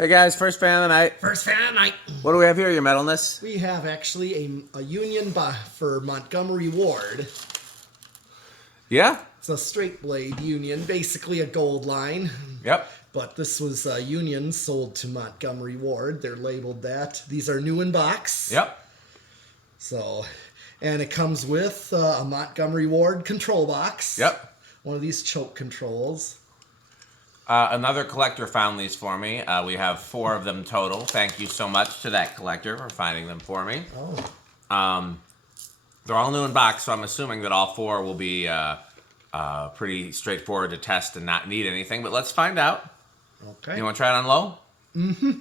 Hey guys, first fan of the night. First fan of the night. What do we have here, your metalness? We have actually a union for Montgomery Ward. Yeah? It's a straight blade union, basically a gold line. Yep. But this was a union sold to Montgomery Ward. They're labeled that. These are new in box. Yep. So, and it comes with a Montgomery Ward control box. Yep. One of these choke controls. Another collector found these for me. We have 4 of them total. Thank you so much to that collector for finding them for me. Oh. They're all new in box, so I'm assuming that all 4 will be pretty straightforward to test and not need anything. But let's find out. Okay. You want to try it on low? Mm-hmm.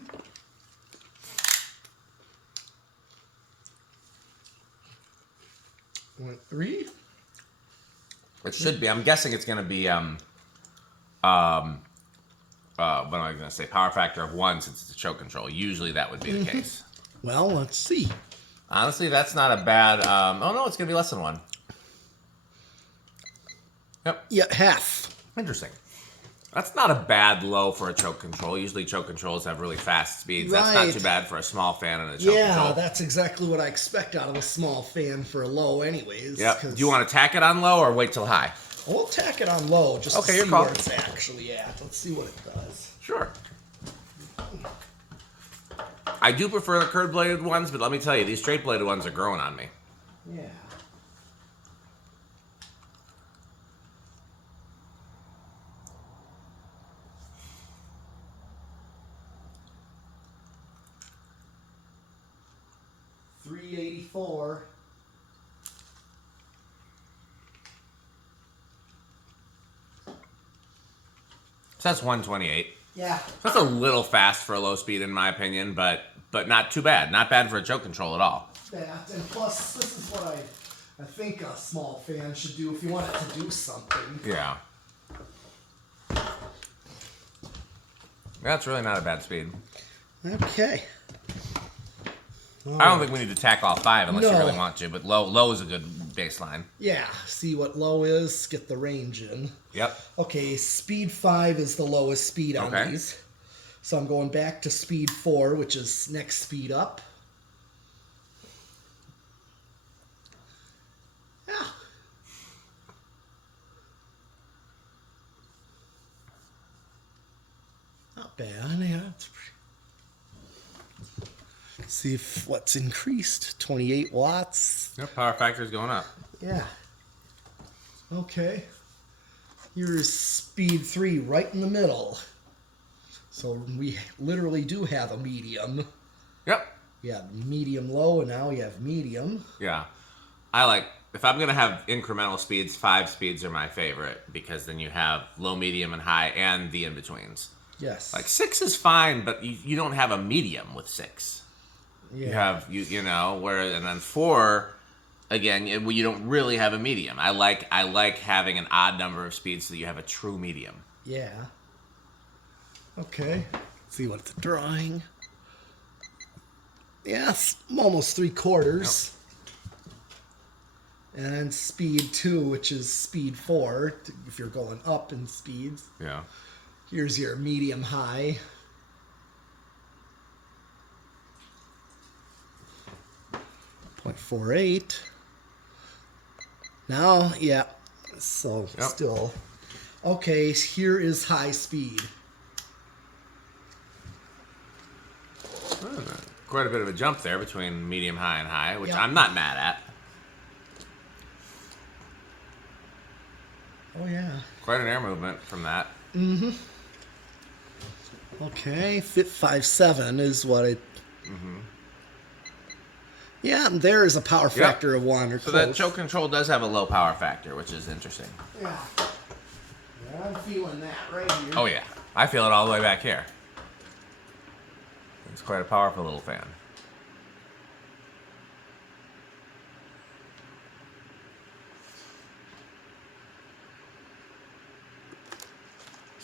Point 3. It should be. I'm guessing it's going to be what am I going to say? Power factor of 1 since it's a choke control. Usually that would be the case. Well, let's see. Honestly, that's not a bad... oh, no, it's going to be less than 1. Yep. Yeah, half. Interesting. That's not a bad low for a choke control. Usually choke controls have really fast speeds. That's not too bad for a small fan and a choke control. Yeah, that's exactly what I expect out of a small fan for a low anyways. Yep. Do you want to tack it on low or wait till high? We'll tack it on low just to see where it's actually at. Let's see what it does. Sure. I do prefer the curved bladed ones, but let me tell you, these straight bladed ones are growing on me. Yeah. $384. So that's 128. Yeah. That's a little fast for a low speed in my opinion, but not too bad. Not bad for a choke control at all. That, and plus, this is what I think a small fan should do if you want it to do something. Yeah. That's really not a bad speed. Okay. I don't think we need to tack all 5 unless you really want to, but low is a good baseline. Yeah, see what low is, get the range in. Yep. Okay, speed 5 is the lowest speed on these. So I'm going back to speed 4, which is next speed up. Yeah. Not bad, yeah. See if what's increased. 28 watts. Yep, power factor is going up. Yeah. Okay. Here's speed 3 right in the middle. So we literally do have a medium. Yep. Yeah, medium low, and now we have medium. Yeah. If I'm going to have incremental speeds, 5 speeds are my favorite because then you have low, medium, and high and the in-betweens. Yes. Like 6 is fine, but you don't have a medium with 6. Yeah. You have, you know, and then 4, again, you don't really have a medium. I like having an odd number of speeds so that you have a true medium. Yeah. Okay. Let's see what it's drawing. Yes, almost 3/4. Yep. And then speed 2, which is speed 4, if you're going up in speeds. Yeah. Here's your medium high. .48. Now, yeah. So still. Okay, here is high speed. Quite a bit of a jump there between medium, high, and high, which I'm not mad at. Oh, yeah. Quite an air movement from that. Mm-hmm. Okay, fit 5.7 is what it... Mm-hmm. Yeah, there is a power factor of 1 or so close. That choke control does have a low power factor, which is interesting. Yeah. Yeah, I'm feeling that right here. Oh, yeah. I feel it all the way back here. It's quite a powerful little fan.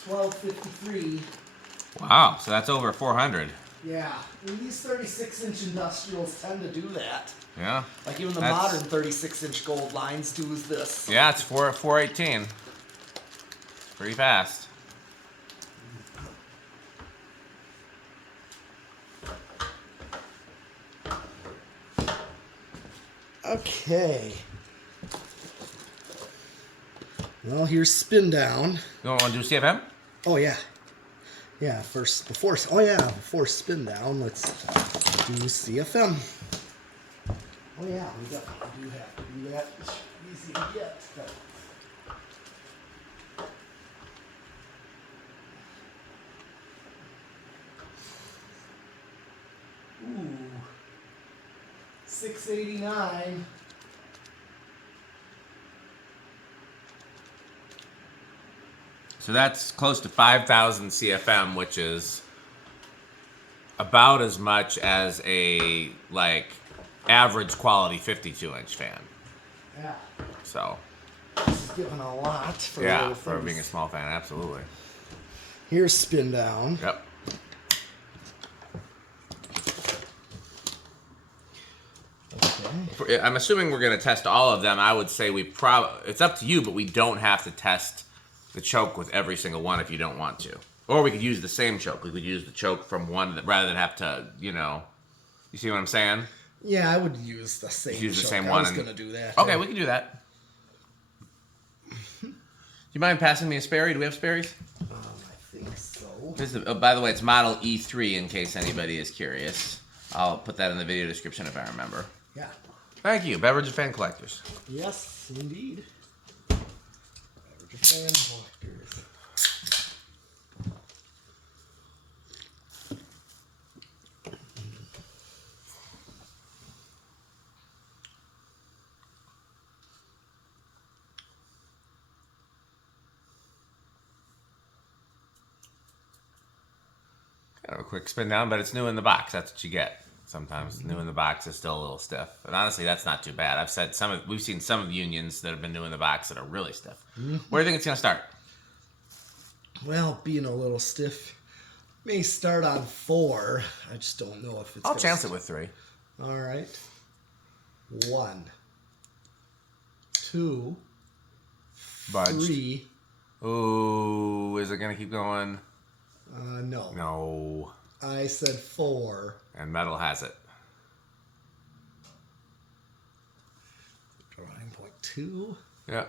$12.53. Wow, so that's over 400. Yeah, and these 36-inch industrials tend to do that. Yeah. Like even the modern 36-inch gold lines do this. Yeah, it's 418. Pretty fast. Okay. Well, here's spin down. You want to do CFM? Oh yeah. Yeah, before spin down, let's do CFM. Oh yeah, we definitely do have to do that. Easy to get. Ooh. 689. So that's close to 5,000 CFM, which is about as much as a like average quality 52-inch fan. Yeah. So This is giving a lot for yeah, little for things. being a small fan, absolutely. Here's spin down. Yep. Okay. I'm assuming we're going to test all of them. I would say it's up to you, but we don't have to test the choke with every single one if you don't want to. Or we could use the same choke. We could use the choke from one rather than have to, you see what I'm saying? Yeah, I would use the same. Use the choke. same I one. was gonna do that. Okay, we can do that. Do you mind passing me a Sperry? Do we have Sperry's? I think so. By the way, it's model E3 in case anybody is curious. I'll put that in the video description if I remember. Yeah. Thank you, Beverage Fan Collectors. Yes, indeed. Beverage Fan Collectors. Kind of a quick spin down, but it's new in the box. That's what you get. Sometimes new in the box is still a little stiff, and honestly, that's not too bad. We've seen some of the unions that have been new in the box that are really stiff. Where do you think it's gonna start? Well, being a little stiff, may start on 4. I just don't know if it's. I'll chance it with 3. All right. 1, 2, Budged. 3. Ooh, is it gonna keep going? No. No. I said 4. And metal has it. Drawing point 2. Yeah.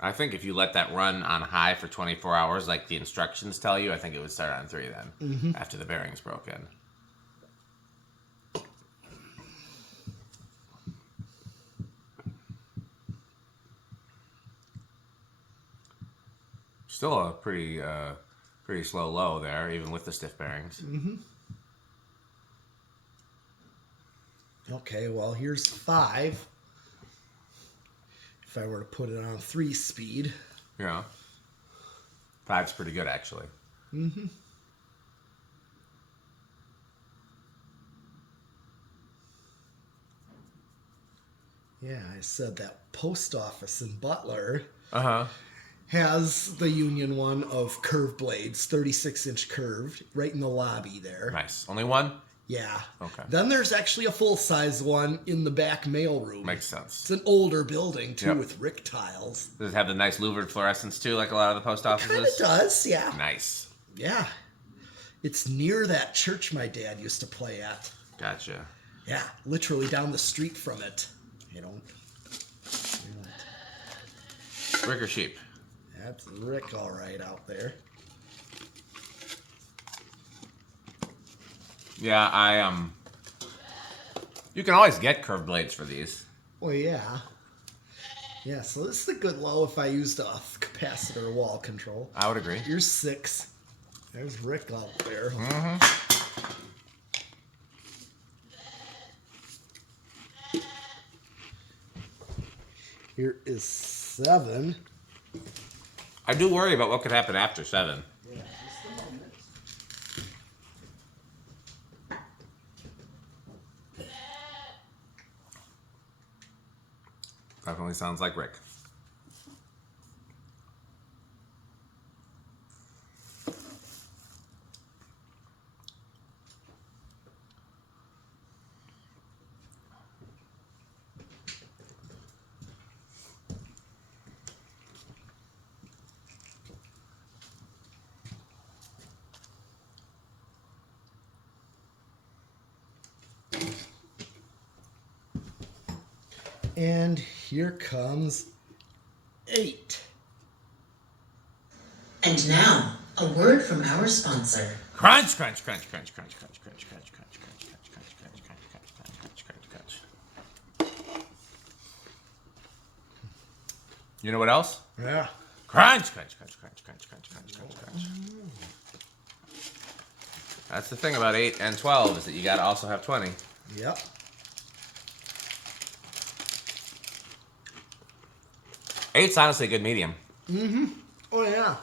I think if you let that run on high for 24 hours, like the instructions tell you, I think it would start on 3 then, after the bearings broke in. Still a pretty slow low there, even with the stiff bearings. Okay, well, here's 5. If I were to put it on 3 speed. Yeah. 5's pretty good, actually. Yeah, I said that post office in Butler Uh-huh. has the union one of curved blades, 36-inch curved, right in the lobby there. Nice. Only one? Yeah. Okay. Then there's actually a full-size one in the back mail room. Makes sense. It's an older building, too, Yep. with Rick tiles. Does it have the nice louvered fluorescence, too, like a lot of the post offices? Kind of does, yeah. Nice. Yeah. It's near that church my dad used to play at. Gotcha. Yeah, literally down the street from it. You don't. Rick or sheep? That's Rick all right out there. Yeah, you can always get curved blades for these. Well, yeah. Yeah, so this is a good low if I used a capacitor wall control. I would agree. Here's 6. There's Rick out there. Here is 7. I do worry about what could happen after 7. Yeah, just a moment. Definitely sounds like Rick. And here comes 8. And now, a word from our sponsor. Crunch, crunch, crunch, crunch, crunch, crunch, crunch, crunch, crunch, crunch, crunch, crunch, crunch, crunch, crunch, crunch, crunch, crunch. You know what else? Yeah. Crunch, crunch, crunch, crunch, crunch, crunch, crunch, crunch, crunch. That's the thing about 8 and 12 is that you got to also have 20. Yep. Eight's honestly a good medium. Oh yeah.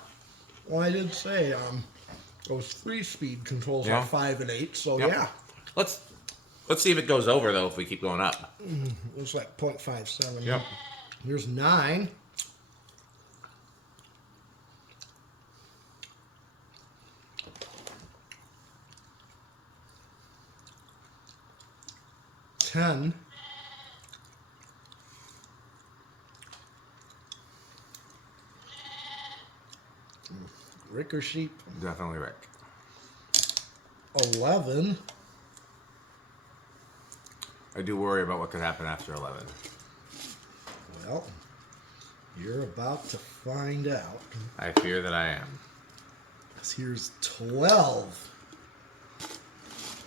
Well, I did say those 3-speed controls Yeah. are 5 and 8, so Yep. yeah. Let's see if it goes over though if we keep going up. It's like 0.57. Yep. Here's 9. Ten. Rick or sheep? Definitely Rick. 11. I do worry about what could happen after 11. Well, you're about to find out. I fear that I am. Here's 12.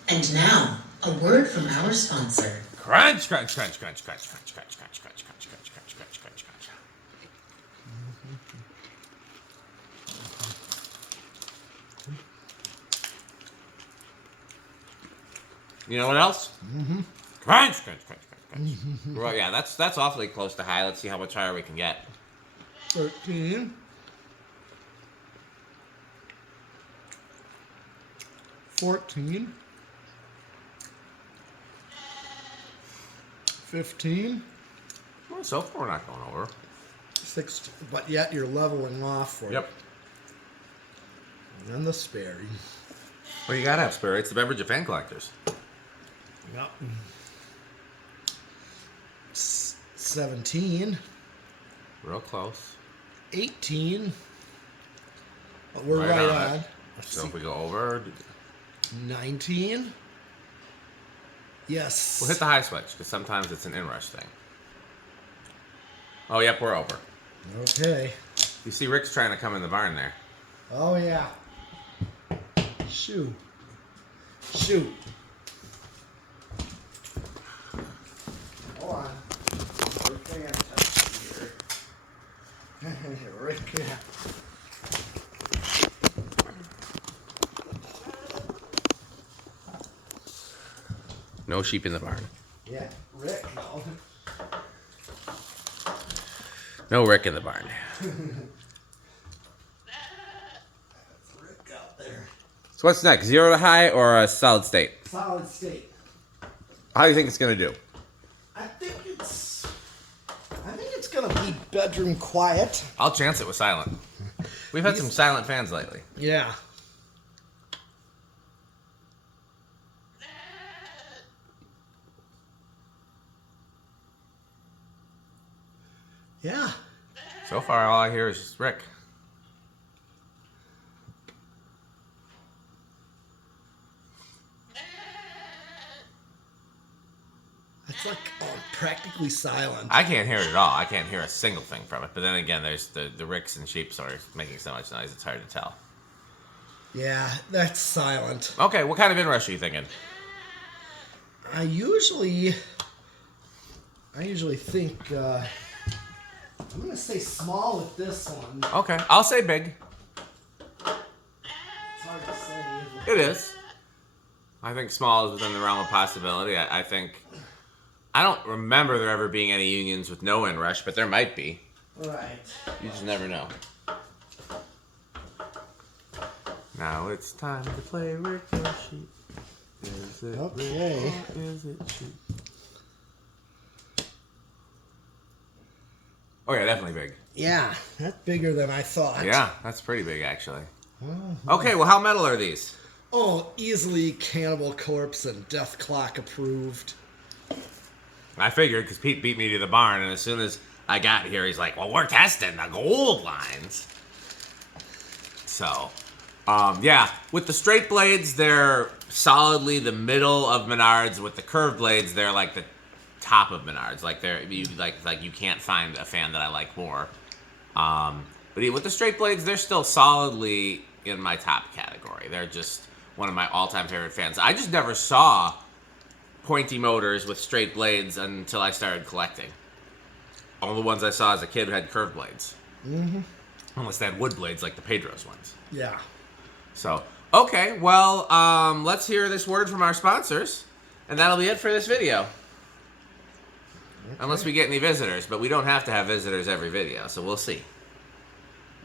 And now, a word from our sponsor. Crunch, crunch, crunch, crunch, crunch, crunch, crunch, crunch, crunch, crunch, crunch, crunch, crunch, crunch, crunch. You know what else? Crunch, crunch, crunch, crunch, crunch. Well, yeah, that's awfully close to high. Let's see how much higher we can get. 13. 14. 15. Well, so far we're not going over. 16. But yet you're leveling off for Yep. And then the Sperry. Well, you gotta have Spirit. It's the beverage of fan collectors. Yep. 17. Real close. 18. But we're right on on. it. So if we go over, 19. Yes. we'll hit the high switch because sometimes it's an inrush thing. Oh, yep, we're over. Okay. You see Rick's trying to come in the barn there. Oh, yeah. Shoot. Shoot. Hold on. Rick can't touch here. Rick can't. No sheep in the barn. Yeah, Rick. No. No Rick in the barn. That's Rick out there. So what's next? 0 to high or a solid state? Solid state. How do you think it's gonna do? I think it's gonna be bedroom quiet. I'll chance it with silent. We've had some silent fans lately. Yeah. Yeah. So far, all I hear is just Rick. It's like practically silent. I can't hear it at all. I can't hear a single thing from it. But then again, there's the Ricks and sheep are making so much noise, it's hard to tell. Yeah, that's silent. Okay, what kind of inrush are you thinking? I usually think I'm gonna say small with this one. Okay, I'll say big. It's hard to say. It is. I think small is within the realm of possibility. I think... I don't remember there ever being any unions with no inrush, but there might be. Right. You just never know. Now it's time to play Rick or Sheep. Is it Okay. Rick or is it Sheep? Oh yeah, definitely big. Yeah, that's bigger than I thought. Yeah, that's pretty big actually. Okay, well how metal are these? Oh, easily Cannibal Corpse and Death Clock approved. I figured because Pete beat me to the barn, and as soon as I got here, he's like, well, we're testing the gold lines. So, yeah, with the straight blades, they're solidly the middle of Menards. With the curved blades, they're like the top of Menards. Like you can't find a fan that I like more. But with the straight blades, they're still solidly in my top category. They're just one of my all-time favorite fans. I just never saw pointy motors with straight blades until I started collecting. All the ones I saw as a kid had curved blades. Mm-hmm. Unless they had wood blades like the Pedro's ones. Yeah. So, okay, well, let's hear this word from our sponsors. And that'll be it for this video. Okay. Unless we get any visitors, but we don't have to have visitors every video, so we'll see.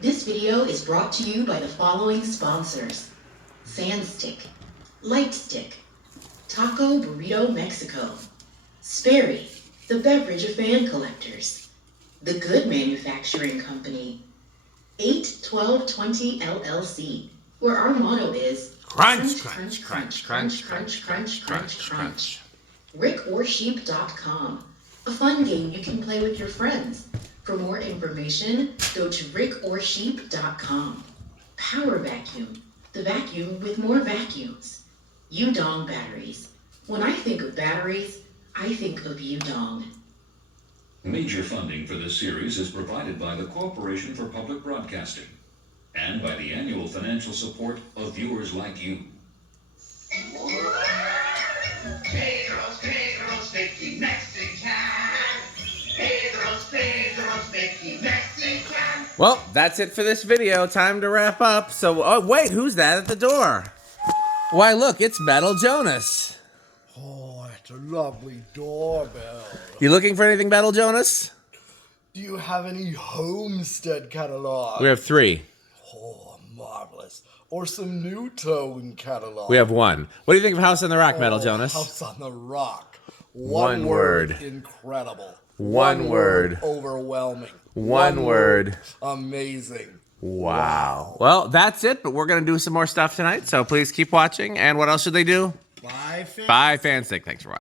This video is brought to you by the following sponsors: Sandstick, Lightstick, Taco Burrito Mexico, Sperry, the beverage of fan collectors, The Good Manufacturing Company, 81220 LLC, where our motto is crunch, crunch, crunch, crunch, crunch, crunch, crunch, crunch. RickOrSheep.com, a fun game you can play with your friends. For more information, go to RickOrSheep.com. Power Vacuum, the vacuum with more vacuums. Udong batteries. When I think of batteries, I think of Udong. Major funding for this series is provided by the Corporation for Public Broadcasting and by the annual financial support of viewers like you. Pedro's Mickey Mexican. Pedro's Mickey Mexican. Well, that's it for this video. Time to wrap up. So, oh wait, who's that at the door? Why, look, it's Metal Jonas. Oh, it's a lovely doorbell. You looking for anything, Metal Jonas? Do you have any Homestead catalog? We have 3. Oh, marvelous. Or some nutone catalog. We have 1. What do you think of House on the Rock, Metal Jonas? House on the Rock. One word. Incredible. One word. Overwhelming. One word. Amazing. Wow. Well, that's it, but we're going to do some more stuff tonight, so please keep watching. And what else should they do? Bye, fans. Bye, Fanstick. Thanks for watching.